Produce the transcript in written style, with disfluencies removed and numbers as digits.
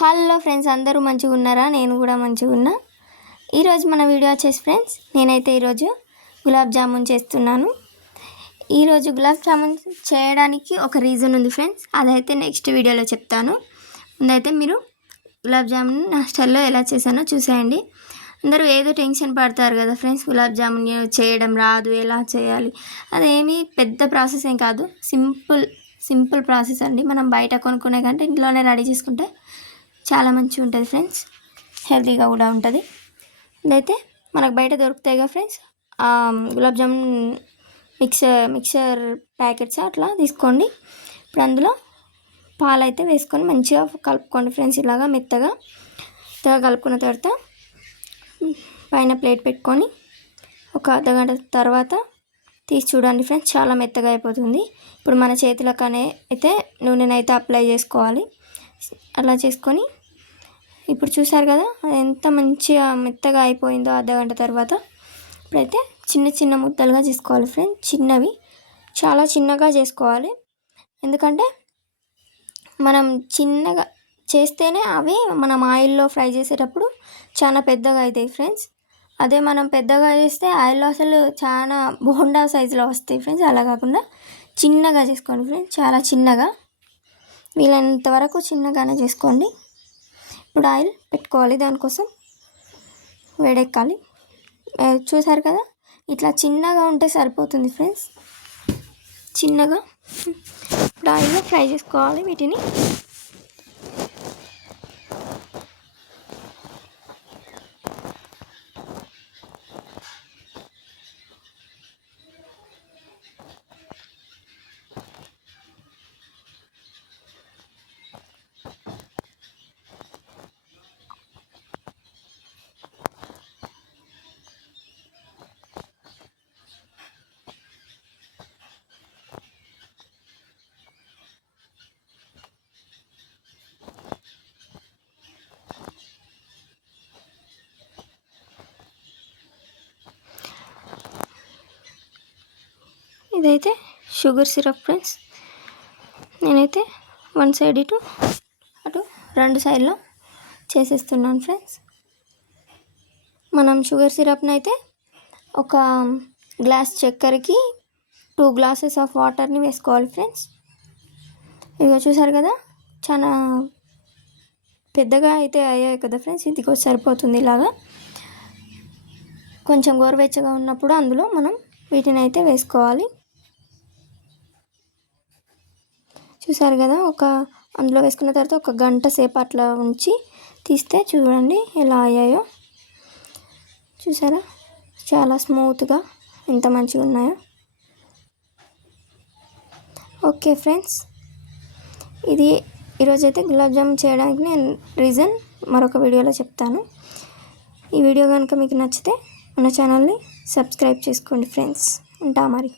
Hello friends, అందరూ మంచిగా ఉన్నారా? నేను కూడా మంచిగా ఉన్నా. ఈరోజు మన వీడియో వచ్చేసి ఫ్రెండ్స్, నేనైతే ఈరోజు గులాబ్ జామున్ చేస్తున్నాను. ఈరోజు గులాబ్ జామున్ చేయడానికి ఒక రీజన్ ఉంది ఫ్రెండ్స్, అదైతే నెక్స్ట్ వీడియోలో చెప్తాను. ముందైతే మీరు గులాబ్ జామున్ నా స్టైల్లో ఎలా చేశానో చూసేయండి. అందరూ ఏదో టెన్షన్ పడతారు కదా ఫ్రెండ్స్, గులాబ్ జామున్ చేయడం రాదు, ఎలా చేయాలి. అదేమీ పెద్ద ప్రాసెస్ ఏం కాదు, సింపుల్ ప్రాసెస్ అండి. మనం బయట కొనుక్కునే కంటే ఇంట్లోనే రెడీ చేసుకుంటే చాలా మంచిగా ఉంటుంది ఫ్రెండ్స్, హెల్తీగా కూడా ఉంటుంది. ఇదైతే మనకు బయట దొరుకుతాయి కదా friends, gulab jamun mixer packets అట్లా తీసుకోండి. ఇప్పుడు అందులో పాలు అయితే వేసుకొని మంచిగా కలుపుకోండి ఫ్రెండ్స్. ఇలాగా మెత్తగా కలుపుకున్న తర్వాత పైన ప్లేట్ పెట్టుకొని ఒక అర్ధగంట తర్వాత తీసి చూడండి ఫ్రెండ్స్, చాలా మెత్తగా అయిపోతుంది. ఇప్పుడు మన చేతులకనే అయితే నూనెనైతే అప్లై చేసుకోవాలి. అలా చేసుకొని ఇప్పుడు చూసారు కదా ఎంత మంచిగా మెత్తగా అయిపోయిందో అర్ధగంట తర్వాత. ఇప్పుడైతే చిన్న చిన్న ముద్దలుగా చేసుకోవాలి ఫ్రెండ్స్, చిన్నవి చాలా చిన్నగా చేసుకోవాలి. ఎందుకంటే మనం చిన్నగా చేస్తేనే అవి మనం ఆయిల్లో ఫ్రై చేసేటప్పుడు చాలా పెద్దగా అవుతాయి ఫ్రెండ్స్. అదే మనం పెద్దగా చేస్తే ఆయిల్లో అసలు చాలా బోండా సైజులో వస్తాయి ఫ్రెండ్స్. అలా కాకుండా చిన్నగా చేసుకోండి ఫ్రెండ్స్, చాలా చిన్నగా, వీలైనంత వరకు చిన్నగానే చేసుకోండి. ఇప్పుడు ఆయిల్ పెట్టుకోవాలి, దానికోసం వేడెక్కాలి. చూసారు కదా, ఇట్లా చిన్నగా ఉంటే సరిపోతుంది ఫ్రెండ్స్. చిన్నగా ఇప్పుడు ఆయిల్లో ఫ్రై చేసుకోవాలి వీటిని. ఇదైతే షుగర్ సిరప్ ఫ్రెండ్స్. నేనైతే వన్ సైడ్ ఇటు అటు రెండు సైడ్లో చేసేస్తున్నాను ఫ్రెండ్స్. మనం షుగర్ సిరప్ని అయితే ఒక గ్లాస్ చక్కెరకి 2 గ్లాసెస్ ఆఫ్ వాటర్ని వేసుకోవాలి ఫ్రెండ్స్. ఇదిగో చూసారు కదా, చాలా పెద్దగా అయితే అయ్యాయి కదా ఫ్రెండ్స్, ఇది సరిపోతుంది. ఇలాగా కొంచెం గోరువెచ్చగా ఉన్నప్పుడు అందులో మనం వీటిని అయితే వేసుకోవాలి. చూసారు కదా, అందులో వేసుకున్న తర్వాత ఒక గంట సేపు అట్లా ఉంచి తీస్తే చూడండి ఎలా అయ్యాయో. చూసారా, చాలా స్మూత్గా ఎంత మంచిగా ఉన్నాయో. ఓకే ఫ్రెండ్స్, ఇది ఈరోజైతే గులాబ్ జామున్ చేయడానికి నేను రీజన్ మరొక వీడియోలో చెప్తాను. ఈ వీడియో కనుక మీకు నచ్చితే మన ఛానల్ని సబ్స్క్రైబ్ చేసుకోండి ఫ్రెండ్స్. ఉంటా మరి.